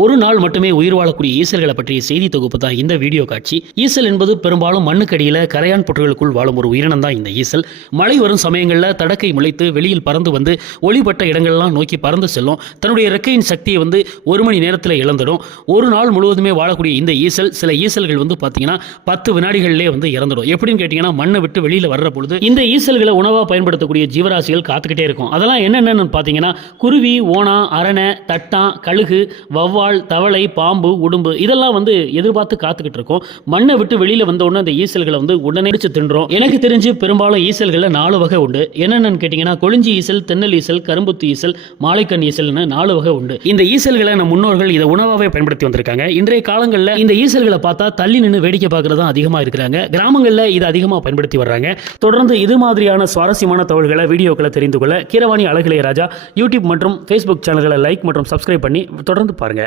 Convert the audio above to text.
ஒரு நாள் மட்டுமே உயிர் வாழக்கூடிய ஈசல்களை பற்றிய செய்தி தொகுப்பு தான் இந்த வீடியோ காட்சி. ஈசல் என்பது பெரும்பாலும் மண்ணுக்கடியில் கரையான் புற்றுகளுக்குள் வாழும் ஒரு உயிரினம் தான் இந்த ஈசல். மழை வரும் சமயங்களில் தடக்கை முளைத்து வெளியில் பறந்து வந்து ஒளிப்பட்ட இடங்கள்லாம் நோக்கி பறந்து செல்லும். தன்னுடைய இறக்கையின் சக்தியை ஒரு மணி நேரத்தில் இழந்துடும். ஒரு நாள் முழுவதுமே வாழக்கூடிய இந்த ஈசல் சில ஈசல்கள் பார்த்தீங்கன்னா 10 வினாடிகளிலே இறந்துடும். எப்படின்னு கேட்டிங்கன்னா மண்ணை விட்டு வெளியில் வர்ற பொழுது இந்த ஈசல்களை உணவாக பயன்படுத்தக்கூடிய ஜீவராசிகள் காத்துக்கிட்டே இருக்கும். அதெல்லாம் என்னென்னு பார்த்தீங்கன்னா குருவி, ஓனா, அரணை, தட்டான், கழுகு, வவ்வால், தவளை, பாம்பு, உடும்பு இதெல்லாம் எதிர்பார்த்து காத்துக்கிட்டு இருக்கும். மண்ணை விட்டு வெளியில வந்த உடனே அந்த ஈசல்களை உடனே அடிச்சு தின்றோம். எனக்கு தெரிஞ்சு பெரும்பாலும் ஈசல்கள்ல 4 வகை உண்டு. என்னென்னு கேட்டீங்கன்னா கொளிஞ்சி ஈசல், தென்னல் ஈசல், கரும்புத்து ஈசல், மாலைக்கண் ஈசல்னு 4 வகை உண்டு. இந்த ஈசல்களை நம் முன்னோர்கள் இதை உணவாகவே பயன்படுத்தி வந்திருக்காங்க. இன்றைய காலங்களில் இந்த ஈசல்களை பார்த்தா தள்ளி நின்று வேடிக்கை பார்க்கறதா அதிகமா இருக்கிறாங்க. கிராமங்களில் இதை அதிகமா பயன்படுத்தி வர்றாங்க. தொடர்ந்து இது மாதிரியான சுவாரஸ்யமான தகவல்களை, வீடியோக்களை தெரிந்து கொள்ள கீரவாணி அழகிளைய ராஜா யூடியூப் மற்றும் Facebook சேனல்களை லைக் மற்றும் சப்ஸ்கிரைப் பண்ணி தொடர்ந்து பாருங்க.